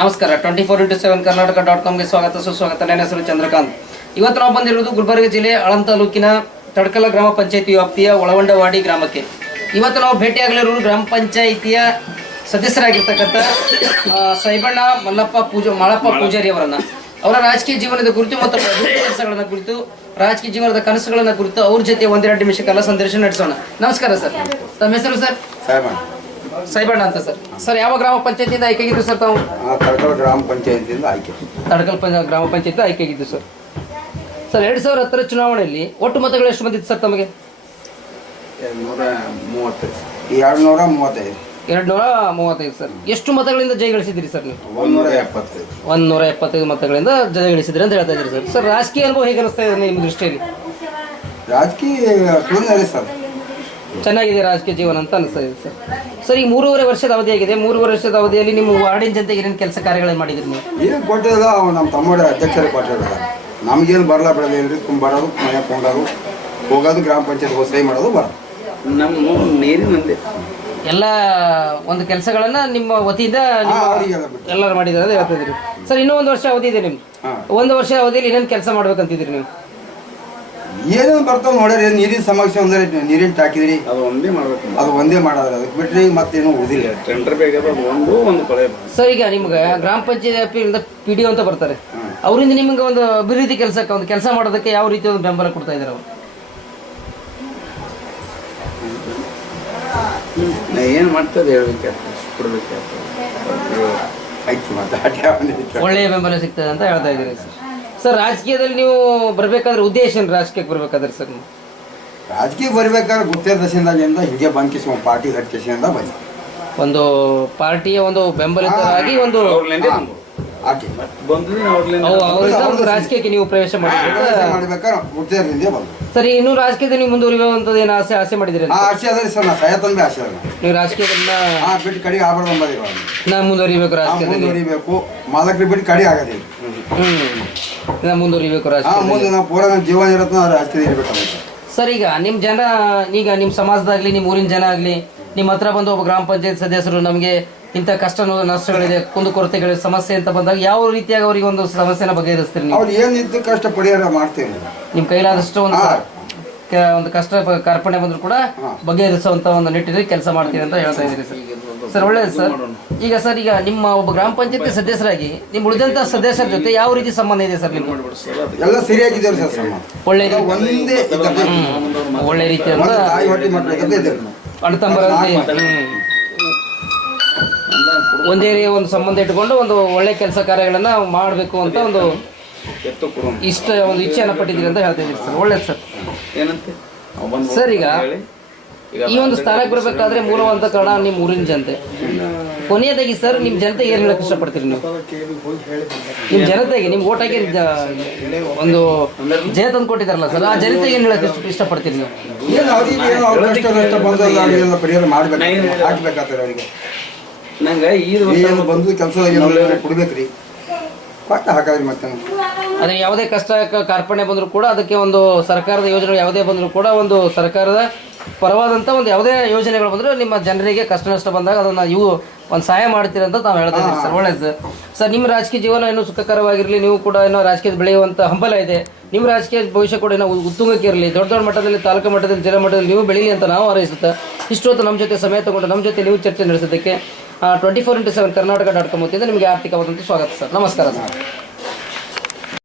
ನಮಸ್ಕಾರ 24x7 ಕರ್ನಾಟಕ.comಗೆ ಸ್ವಾಗತ ಸುಸ್ವಾಗತ. ನನ್ನ ಹೆಸರು ಚಂದ್ರಕಾಂತ್. ಇವತ್ತು ನಾವು ಬಂದಿರುವುದು ಗುಲ್ಬರ್ಗ ಜಿಲ್ಲೆ ಆಳಂದ ತಾಲೂಕಿನ ತಡಕಲ ಗ್ರಾಮ ಪಂಚಾಯಿತಿ ವ್ಯಾಪ್ತಿಯ ಒಳವಂಡವಾಡಿ ಗ್ರಾಮಕ್ಕೆ. ಇವತ್ತು ನಾವು ಭೇಟಿಯಾಗಲಿರುವುದು ಗ್ರಾಮ ಪಂಚಾಯಿತಿಯ ಸದಸ್ಯರಾಗಿರ್ತಕ್ಕಂಥ ಸೈಬಣ್ಣ ಮಾಳಪ್ಪ ಪೂಜಾರಿ ಅವರ ರಾಜಕೀಯ ಜೀವನದ ಕುರಿತು ಮತ್ತು ಕೆಲಸಗಳನ್ನ ಕುರಿತು, ರಾಜಕೀಯ ಜೀವನದ ಕನಸುಗಳನ್ನ ಕುರಿತು ಅವ್ರ ಜೊತೆ ಒಂದೆರಡು ನಿಮಿಷ ಕಾಲ ಸಂದರ್ಶನ ನಡೆಸೋಣ. ನಮಸ್ಕಾರ ಸರ್, ತಮ್ಮ ಹೆಸರು ಸರ್? ಸೈಬಣ್ಣ ಅಂತ ಸರ್. ಸರ್, ಯಾವ ಗ್ರಾಮ ಪಂಚಾಯತಿಯಿಂದ ಆಯ್ಕೆಯಾಗಿದ್ದು ಸರ್ ತಾವು? ತಡಕಲ್ ಗ್ರಾಮ ಪಂಚಾಯತಿಯಿಂದ ಗ್ರಾಮ ಪಂಚಾಯತಿ ಆಯ್ಕೆಯಾಗಿದ್ದು ಸರ್. ಸರ್, 2010 ಚುನಾವಣೆಯಲ್ಲಿ ಒಟ್ಟು ಮತಗಳು ಎಷ್ಟು ಬಂದಿತ್ತು ಸರ್ ತಮಗೆ? 235 ಸರ್. ಎಷ್ಟು ಮತಗಳಿಂದ ಜಯಗಳಿಸಿದಿರಿ ಸರ್ ನೀವು? 175 ಮತಗಳಿಂದ ಜಯಗಳಿಸಿದ್ರಿ ಅಂತ ಹೇಳ್ತಾ ಇದ್ದೀರಿ ಸರ್. ಸರ್, ರಾಜಕೀಯ ಅನುಭವ ಹೇಗೆ ಅನಿಸ್ತಾ ಇದೆ ನಿಮ್ಮ ದೃಷ್ಟಿಯಲ್ಲಿ? ರಾಜಕೀಯ ಸರ್ ಚೆನ್ನಾಗಿದೆ ರಾಜಕೀಯ ಜೀವನ ಅಂತ ಅನಿಸ್ತಾ ಇದೆ ಸರ್. ಸರ್, ಈ 3.5 ವರ್ಷದ ಅವಧಿಯಾಗಿದೆ. 3 ವರ್ಷದ ಅವಧಿಯಲ್ಲಿ ನಿಮ್ಮ ವಾರ್ಡಿನ ಜನತೆಗೆ ಏನೇನು ಕೆಲಸ ಕಾರ್ಯಗಳನ್ನು ಮಾಡಿದ್ರಿ ನೀವು? ಏನು ಕೊಟ್ಟಿಲ್ಲ, ನಮ್ಮ ತಮ್ಮಡ ಅಧ್ಯಕ್ಷರೇ ಕೊಟ್ಟಿಲ್ಲ. ನಮಗೇನು ಬರಲ್ಲ ಬಿಡೋದೇನ್ರಿ, ಬರೋದು ಮನೆ ಕೊಂಡೋದು ಹೋಗೋದು, ಗ್ರಾಮ ಪಂಚಾಯತ್ ಸಹಿ ಮಾಡೋದು ಬರೋದು. ನಮ್ಮ ನೀರಿನಂತೆ ಎಲ್ಲ ಒಂದು ಕೆಲಸಗಳನ್ನ ನಿಮ್ಮ ವತಿಯಿಂದ ಎಲ್ಲರೂ ಮಾಡಿದ್ದಾರೆ ಅಂತ ಹೇಳ್ತಾ ಇದ್ರಿ ಸರ್. ಇನ್ನೂ 1 ವರ್ಷ ಅವಧಿ ಇದೆ ನಿಮ್ಗೆ. 1 ವರ್ಷ ಅವಧಿಯಲ್ಲಿ ಏನೇನು ಕೆಲಸ ಮಾಡ್ಬೇಕಂತಿದ್ರಿ ನೀವು? ಏನೇನು ಬರ್ತಾವ ನೋಡ್ರಿ, ನೀರಿನ ಸಮಸ್ಯೆ ಅಂದ್ರೆ ನೀರಿನ ಹಾಕಿದ್ರಿ, ಅದು ಒಂದೇ ಮಾಡೋದು. ಅದಕ್ಕೆ ಬಿಟ್ರಿ ಮತ್ತೇನು ಉಳಿದಿಲ್ಲ. ಸರ್, ಈಗ ನಿಮ್ಗೆ ಗ್ರಾಮ ಪಂಚಾಯತ್ PDO ಅಂತ ಬರ್ತಾರೆ, ಅವರಿಂದ ನಿಮ್ಗೆ ಒಂದು ಅಭಿವೃದ್ಧಿ ಕೆಲಸಕ್ಕೆ ಒಂದು ಕೆಲಸ ಮಾಡೋದಕ್ಕೆ ಯಾವ ರೀತಿ ಒಂದು ಬೆಂಬಲ ಕೊಡ್ತಾ ಇದ್ದಾರೆ ಅವರು? ಏನು ಮಾಡ್ತದೆ ಒಳ್ಳೆಯ ಬೆಂಬಲ ಸಿಗ್ತದೆ ಅಂತ ಹೇಳ್ತಾ ಇದ್ದೀರಿ ಸರ್. ಸರ್, ರಾಜಕೀಯದಲ್ಲಿ ನೀವು ಬರ್ಬೇಕಾದ್ರೆ ಉದ್ದೇಶ ಏನು? ರಾಜಕೀಯಕ್ಕೆ ಬರ್ಬೇಕಾದ್ರೆ ಸರ್ ನೀವು ರಾಜಕೀಯ ಬರ್ಬೇಕಾದ್ರೆ ಗುತ್ತೇರ ದಶೆಯಿಂದ ಹಿಂಗೆ ಬಂಕಿಸುವ ಪಾರ್ಟಿ ಹಟ್ಟಿಸಿಂದ ಬಂದ ಒಂದು ಪಾರ್ಟಿಯ ಒಂದು ಬೆಂಬಲಿತರಾಗಿ ಒಂದು ಒಂದು ರಾಜಕೀಯಕ್ಕೆ ನೀವು ಪ್ರವೇಶ ಮಾಡ್ಬೇಕಾದ್ರೆ ಗುತ್ತೇರದಿಂದ ಬಂದು. ಸರಿ, ಇನ್ನೂ ರಾಜಕೀಯದಲ್ಲಿ ನೀವು ಮುಂದುವರಿಯುವಂಥದ್ದು ಏನು ಆಸೆ ಮಾಡಿದಿರಿ? ಆಸೆ ಅದ ಸರ್, ನಾ ಸಾಯತಂಬಿ ಆಸೆ ಅದ. ನೀವು ರಾಜಕೀಯದನ್ನ ಬಿಟ್ಟು ಕಡೆಗೆ ಆಗ್ಬಾರ್ದು ಅಂಬದಿಲ್ಲ. ನಾ ಮುಂದುವರಿಬೇಕು ರಾಜಕೀಯದಲ್ಲಿ, ಮುಂದುವರಿಬೇಕು. ಮಾಲಕರು ಬಿಟ್ಟು ಕಡೆ ಆಗೋದಿಲ್ಲ. ನಾ ಮುಂದುವರಿಬೇಕು ರಾಜಕೀಯ. ಮುಂದೆ ನಾವು ಪೂರ ನಮ್ಮ ಜೀವನ ಇರತ್ತ ರಾಜಕೀಯ ಇರ್ಬೇಕಲ್ಲ ಸರ್. ಈಗ ನಿಮ್ಮ ಜನ, ಈಗ ನಿಮ್ಮ ಸಮಾಜದಾಗ್ಲಿ, ನಿಮ್ಮ ಊರಿನ ಜನ ಆಗಲಿ, ನಿಮ್ಮ ಹತ್ರ ಬಂದು ಒಬ್ಬ ಗ್ರಾಮ ಪಂಚಾಯತ್ ಸದಸ್ಯರು ನಮಗೆ ಇಂಥ ಕಷ್ಟ ನಷ್ಟಗಳಿದೆ, ಕುಂದುಕೊರತೆಗಳ ಸಮಸ್ಯೆ ಅಂತ ಬಂದಾಗ ಯಾವ ರೀತಿಯಾಗಿ ಅವರಿಗೆ ಒಂದು ಸಮಸ್ಯೆನ ಬಗೆಹರಿಸ್ತೀರಿ ನೀವು? ಅವ್ರು ಏನಿದ್ದು ಕಷ್ಟ ಪರಿಹಾರ ಮಾಡ್ತೀವಿ. ನಿಮ್ಮ ಕೈಲಾದಷ್ಟು ಒಂದು ಕಷ್ಟ ಕಾರ್ಪಣೆ ಬಂದ್ರು ಕೂಡ ಬಗೆಹರಿಸುವಂತ ಒಂದು ನಿಟ್ಟಿನಲ್ಲಿ ಕೆಲಸ ಮಾಡ್ತೀವಿ ಅಂತ ಹೇಳ್ತಾ ಇದ್ದೀರಿ ಸರ್. ಸರ್, ಒಳ್ಳೇದು ಸರ್. ಈಗ ಸರ್, ಈಗ ನಿಮ್ಮ ಒಬ್ಬ ಗ್ರಾಮ ಪಂಚಾಯತಿ ಸದಸ್ಯರಾಗಿ ನಿಮ್ಮ ಉಳಿದಂತ ಸದಸ್ಯರ ಜೊತೆ ಯಾವ ರೀತಿ ಸಂಬಂಧ ಇದೆ ಸರ್ ನಿಮ್ಗೆ? ಎಲ್ಲ ಸರಿಯಾಗಿದ್ದೇವೆ ಸರ್. ಒಳ್ಳೆ ಒಳ್ಳೆ ರೀತಿ ಅಣ್ತಂಬರ ಒಂದೇ ಒಂದು ಸಂಬಂಧ ಇಟ್ಕೊಂಡು ಒಂದು ಒಳ್ಳೆ ಕೆಲಸ ಕಾರ್ಯಗಳನ್ನ ಮಾಡಬೇಕು ಅಂತ ಒಂದು ಇಚ್ಛೆಯನ್ನು ಪಟ್ಟಿದ್ದೀರಿ ಅಂತ ಹೇಳ್ತಾ ಇದ್ದೀರಿ ಸರ್. ಒಳ್ಳೇದು ಸರ್. ಸರ್, ಈಗ ಈ ಒಂದು ಸ್ಥಾನಕ್ಕೆ ಬರಬೇಕಾದ್ರೆ ಮೂಲವಂತ ಕಾರಣ ನಿಮ್ಮ ಊರಿನ ಜನತೆ. ಕೊನೆಯದಾಗಿ ಸರ್, ನಿಮ್ಮ ಜನತೆಗೆ ಏನು ಹೇಳಕ್ ಇಷ್ಟಪಡ್ತೀರಿ ನೀವು? ನಿಮ್ಮ ಜನತೆಗೆ ನಿಮ್ಮ ಓಟ್ ಹಾಕಿ ಒಂದು ಜಯ ತಂದು ಕೊಟ್ಟಿದ್ದಾರಲ್ಲ ಸರ್, ಆ ಜನತೆಗೆ ಏನು ಹೇಳಕ್ ಇಷ್ಟಪಡ್ತೀರಿ ನೀವು? ಪರಿಹಾರ ಮಾಡ್ಬೇಕು, ಹಾಕ್ಬೇಕಾಗ್ತದೆ ಅವರಿಗೆ. ನಂಗೆ ಏನು ಬಂದು ಕೆಲಸ ಕೊಡ್ಬೇಕ್ರಿ, ಕೊಟ್ಟ ಹಾಕಾದ್ರಿ. ಮತ್ತೆ ಅದೇ ಯಾವುದೇ ಕಷ್ಟ ಕಾರ್ಪಣೆ ಬಂದರೂ ಕೂಡ ಅದಕ್ಕೆ ಒಂದು ಸರ್ಕಾರದ ಯೋಜನೆಗಳು ಯಾವುದೇ ಬಂದರೂ ಕೂಡ ಒಂದು ಸರ್ಕಾರದ ಪರವಾದಂಥ ಒಂದು ಯಾವುದೇ ಯೋಜನೆಗಳು ಬಂದರೂ ನಿಮ್ಮ ಜನರಿಗೆ ಕಷ್ಟ ನಷ್ಟ ಬಂದಾಗ ಅದನ್ನು ಇವು ಒಂದು ಸಹಾಯ ಮಾಡ್ತೀರಿ ಅಂತ ನಾವು ಹೇಳ್ತಾ ಇದ್ದೀವಿ ಸರ್. ಒಳ್ಳೇದು ಸರ್. ನಿಮ್ಮ ರಾಜಕೀಯ ಜೀವನ ಇನ್ನೂ ಸುಖಕರವಾಗಿರಲಿ, ನೀವು ಕೂಡ ಏನೋ ರಾಜಕೀಯ ಬೆಳೆಯುವಂಥ ಹಂಬಲ ಇದೆ. ನಿಮ್ಮ ರಾಜಕೀಯ ಭವಿಷ್ಯ ಕೂಡ ಏನೋ ಉತ್ತುಂಗಕ್ಕೆ ಇರಲಿ, ದೊಡ್ಡ ಮಟ್ಟದಲ್ಲಿ, ತಾಲೂಕು ಮಟ್ಟದಲ್ಲಿ, ಜಿಲ್ಲಾ ಮಟ್ಟದಲ್ಲಿ ನೀವು ಬೆಳೀಲಿ ಅಂತ ನಾವು ಹಾರೈಸುತ್ತಾ ಇಷ್ಟೊತ್ತು ನಮ್ಮ ಜೊತೆ ಸಮಯ ತಗೊಂಡು ನಮ್ಮ ಜೊತೆ ನೀವು ಚರ್ಚೆ ನಡೆಸೋದಕ್ಕೆ 24x7 ಕರ್ನಾಟಕ.com ವತಿಯಿಂದ ನಿಮಗೆ ಆರ್ಥಿಕವಾದಂಥ ಸ್ವಾಗತ ಸರ್. ನಮಸ್ಕಾರ ಸರ್.